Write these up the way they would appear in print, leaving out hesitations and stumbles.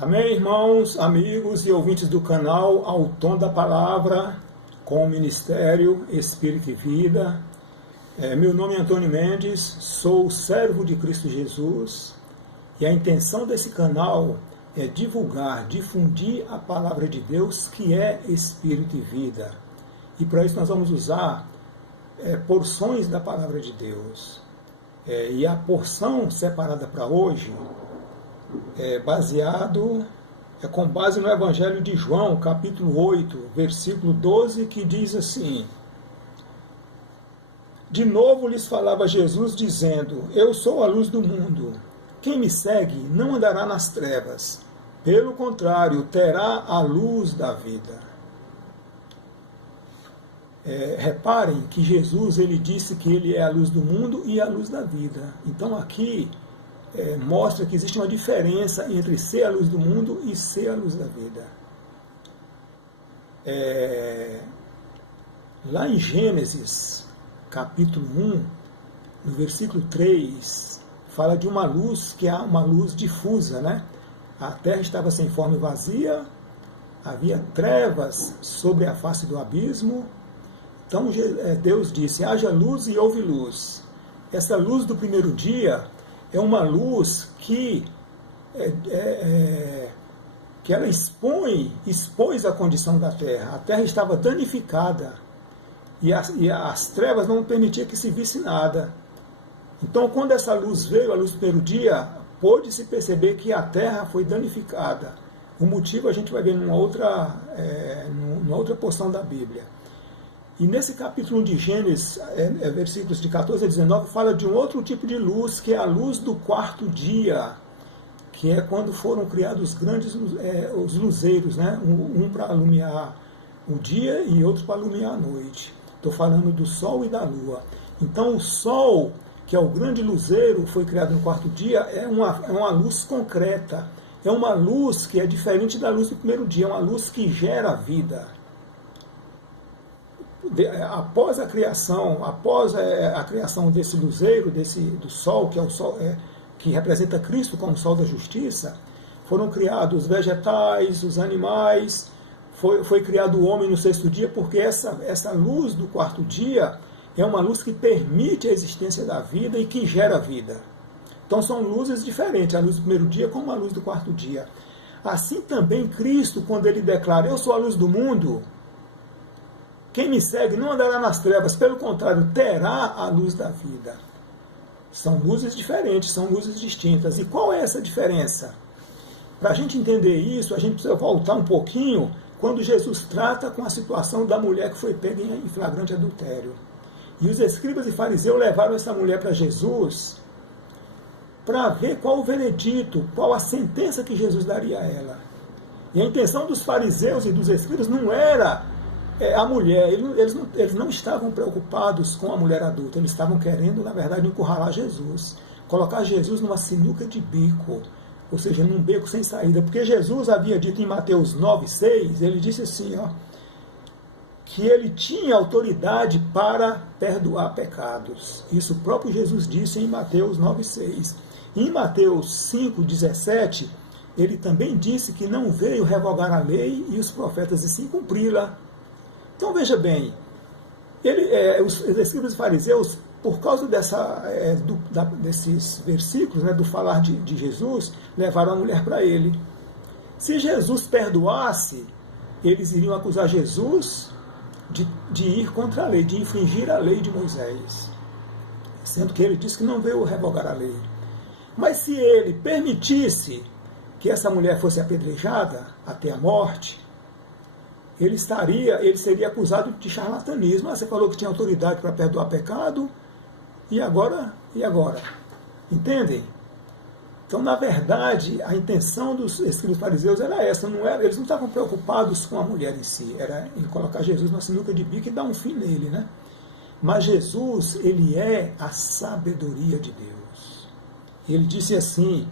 Amém, irmãos, amigos e ouvintes do canal Ao Tom da Palavra, com o Ministério Espírito e Vida. Meu nome é Antônio Mendes, sou servo de Cristo Jesus e a intenção desse canal é divulgar, difundir a Palavra de Deus, que é Espírito e Vida. E para isso nós vamos usar porções da Palavra de Deus. E a porção separada para hoje com base no Evangelho de João, capítulo 8, versículo 12, que diz assim: De novo lhes falava Jesus, dizendo: Eu sou a luz do mundo. Quem me segue não andará nas trevas, pelo contrário, terá a luz da vida. Reparem que Jesus ele disse que ele é a luz do mundo e a luz da vida. Então aqui mostra que existe uma diferença entre ser a luz do mundo e ser a luz da vida. Lá em Gênesis, capítulo 1, no versículo 3, fala de uma luz que é uma luz difusa, né? A terra estava sem forma e vazia, havia trevas sobre a face do abismo. Então Deus disse: haja luz e houve luz. Essa luz do primeiro dia é uma luz que ela expôs a condição da terra. A terra estava danificada e as trevas não permitiam que se visse nada. Então, quando essa luz veio, a luz do primeiro dia, pôde-se perceber que a terra foi danificada. O motivo a gente vai ver numa outra porção da Bíblia. E nesse capítulo 1 de Gênesis, versículos de 14 a 19, fala de um outro tipo de luz, que é a luz do quarto dia, que é quando foram criados os luzeiros, né? Um para alumiar o dia e outro para alumiar a noite. Estou falando do sol e da lua. Então o sol, que é o grande luzeiro, foi criado no quarto dia, é uma luz concreta. É uma luz que é diferente da luz do primeiro dia, é uma luz que gera vida. Após a criação desse luzeiro, do sol, que é o sol que representa Cristo como o sol da justiça, foram criados os vegetais, os animais, foi criado o homem no sexto dia, porque essa luz do quarto dia é uma luz que permite a existência da vida e que gera vida. Então são luzes diferentes, a luz do primeiro dia como a luz do quarto dia. Assim também Cristo, quando ele declara: eu sou a luz do mundo, quem me segue não andará nas trevas, pelo contrário, terá a luz da vida. São luzes diferentes, são luzes distintas. E qual é essa diferença? Para a gente entender isso, a gente precisa voltar um pouquinho quando Jesus trata com a situação da mulher que foi pega em flagrante adultério. E os escribas e fariseus levaram essa mulher para Jesus para ver qual o veredito, qual a sentença que Jesus daria a ela. E a intenção dos fariseus e dos escribas não era a mulher, eles não estavam preocupados com a mulher adulta, eles estavam querendo, na verdade, encurralar Jesus, colocar Jesus numa sinuca de bico, ou seja, num beco sem saída, porque Jesus havia dito em Mateus 9,6, ele disse assim, que ele tinha autoridade para perdoar pecados. Isso o próprio Jesus disse em Mateus 9,6. Em Mateus 5,17, ele também disse que não veio revogar a lei e os profetas, e sim cumpri-la. Então veja bem, os escribas e fariseus, por causa desses versículos, né, do falar de Jesus, levaram a mulher para ele. Se Jesus perdoasse, eles iriam acusar Jesus de ir contra a lei, de infringir a lei de Moisés, sendo que ele disse que não veio revogar a lei. Mas se ele permitisse que essa mulher fosse apedrejada até a morte, ele seria acusado de charlatanismo. Você falou que tinha autoridade para perdoar pecado, e agora? Entendem? Então, na verdade, a intenção dos escribas fariseus era essa, eles não estavam preocupados com a mulher em si, era em colocar Jesus na sinuca de bico e dar um fim nele, né? Mas Jesus, ele é a sabedoria de Deus. Ele disse assim,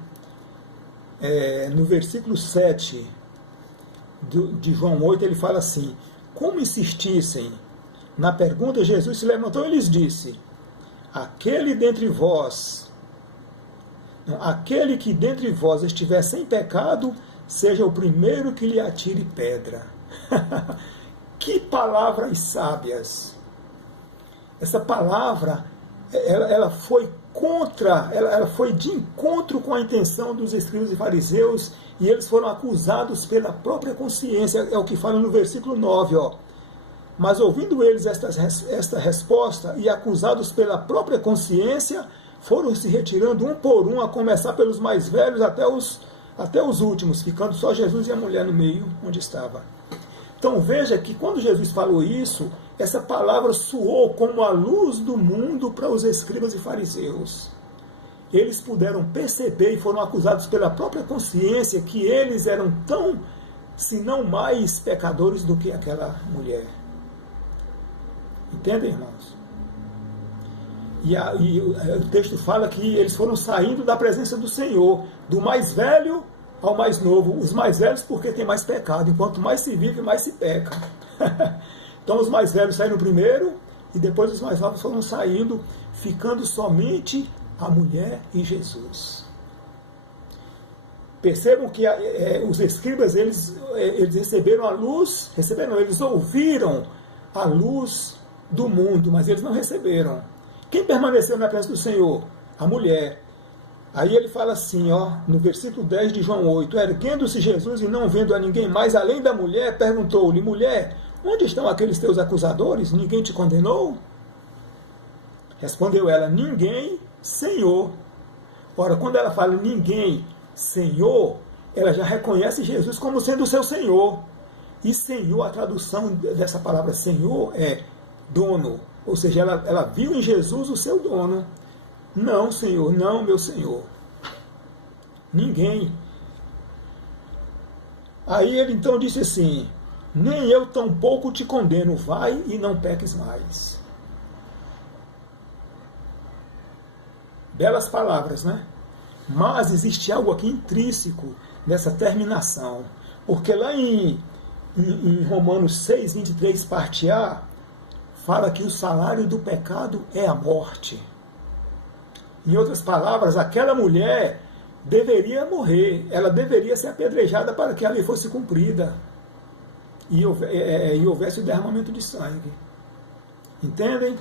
no versículo 7, de João 8, ele fala assim: como insistissem na pergunta, Jesus se levantou e lhes disse: aquele que dentre vós estiver sem pecado, seja o primeiro que lhe atire pedra. Que palavras sábias! Essa palavra, ela foi ela foi de encontro com a intenção dos escribas e fariseus, e eles foram acusados pela própria consciência, é o que fala no versículo 9, ó. Mas ouvindo eles esta resposta, e acusados pela própria consciência, foram se retirando um por um, a começar pelos mais velhos até os últimos, ficando só Jesus e a mulher no meio onde estava. Então veja que quando Jesus falou isso, essa palavra soou como a luz do mundo para os escribas e fariseus. Eles puderam perceber e foram acusados pela própria consciência que eles eram tão, se não mais, pecadores do que aquela mulher. Entendem, irmãos? E o texto fala que eles foram saindo da presença do Senhor, do mais velho ao mais novo. Os mais velhos porque tem mais pecado, enquanto mais se vive, mais se peca. Então os mais velhos saíram primeiro, e depois os mais novos foram saindo, ficando somente a mulher e Jesus. Percebam que os escribas, eles receberam a luz, eles ouviram a luz do mundo, mas eles não receberam. Quem permaneceu na presença do Senhor? A mulher. Aí ele fala assim, ó, no versículo 10 de João 8, erguendo-se Jesus e não vendo a ninguém mais além da mulher, perguntou-lhe, mulher, onde estão aqueles teus acusadores? Ninguém te condenou? Respondeu ela, ninguém, Senhor. Ora, quando ela fala ninguém, Senhor, ela já reconhece Jesus como sendo o seu Senhor. E Senhor, a tradução dessa palavra Senhor é dono. Ou seja, ela viu em Jesus o seu dono. Não, Senhor, não, meu Senhor. Ninguém. Aí ele então disse assim, nem eu tampouco te condeno, vai e não peques mais. Belas palavras, né? Mas existe algo aqui intrínseco nessa terminação. Porque lá em Romanos 6, 23, parte A, fala que o salário do pecado é a morte. Em outras palavras, aquela mulher deveria morrer, ela deveria ser apedrejada para que a lei fosse cumprida e houvesse o derramamento de sangue. Entendem?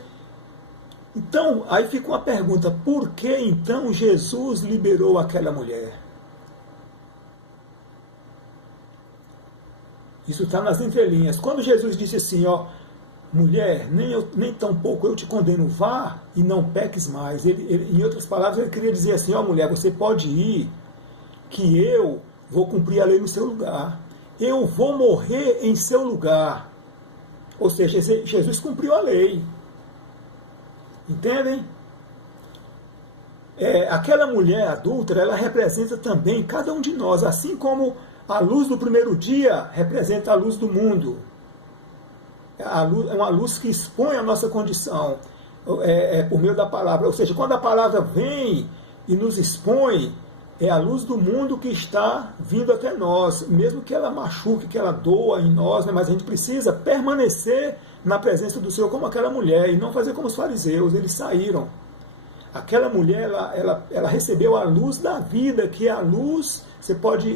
Então, aí fica uma pergunta, por que então Jesus liberou aquela mulher? Isso está nas entrelinhas. Quando Jesus disse assim, ó, mulher, nem tampouco eu te condeno, vá e não peques mais. Em outras palavras, ele queria dizer assim, ó mulher, você pode ir, que eu vou cumprir a lei no seu lugar. Eu vou morrer em seu lugar. Ou seja, Jesus cumpriu a lei. Entendem? Aquela mulher adúltera, ela representa também cada um de nós, assim como a luz do primeiro dia representa a luz do mundo. É uma luz que expõe a nossa condição por meio da palavra. Ou seja, quando a palavra vem e nos expõe, é a luz do mundo que está vindo até nós, mesmo que ela machuque, que ela doa em nós, né? Mas a gente precisa permanecer na presença do Senhor como aquela mulher e não fazer como os fariseus, eles saíram. Aquela mulher, ela recebeu a luz da vida, que é a luz, você pode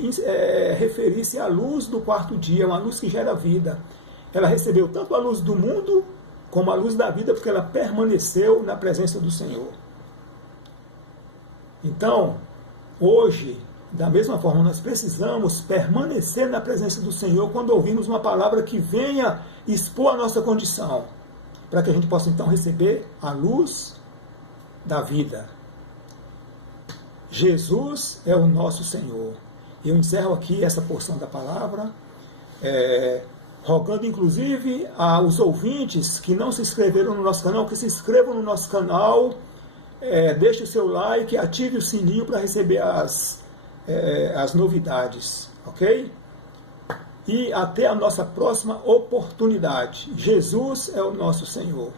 referir-se à luz do quarto dia, uma luz que gera vida. Ela recebeu tanto a luz do mundo, como a luz da vida, porque ela permaneceu na presença do Senhor. Então, hoje, da mesma forma, nós precisamos permanecer na presença do Senhor quando ouvimos uma palavra que venha expor a nossa condição, para que a gente possa então receber a luz da vida. Jesus é o nosso Senhor. Eu encerro aqui essa porção da palavra, rogando inclusive aos ouvintes que não se inscreveram no nosso canal, que se inscrevam no nosso canal, deixe o seu like, ative o sininho para receber as novidades, ok? E até a nossa próxima oportunidade. Jesus é o nosso Senhor.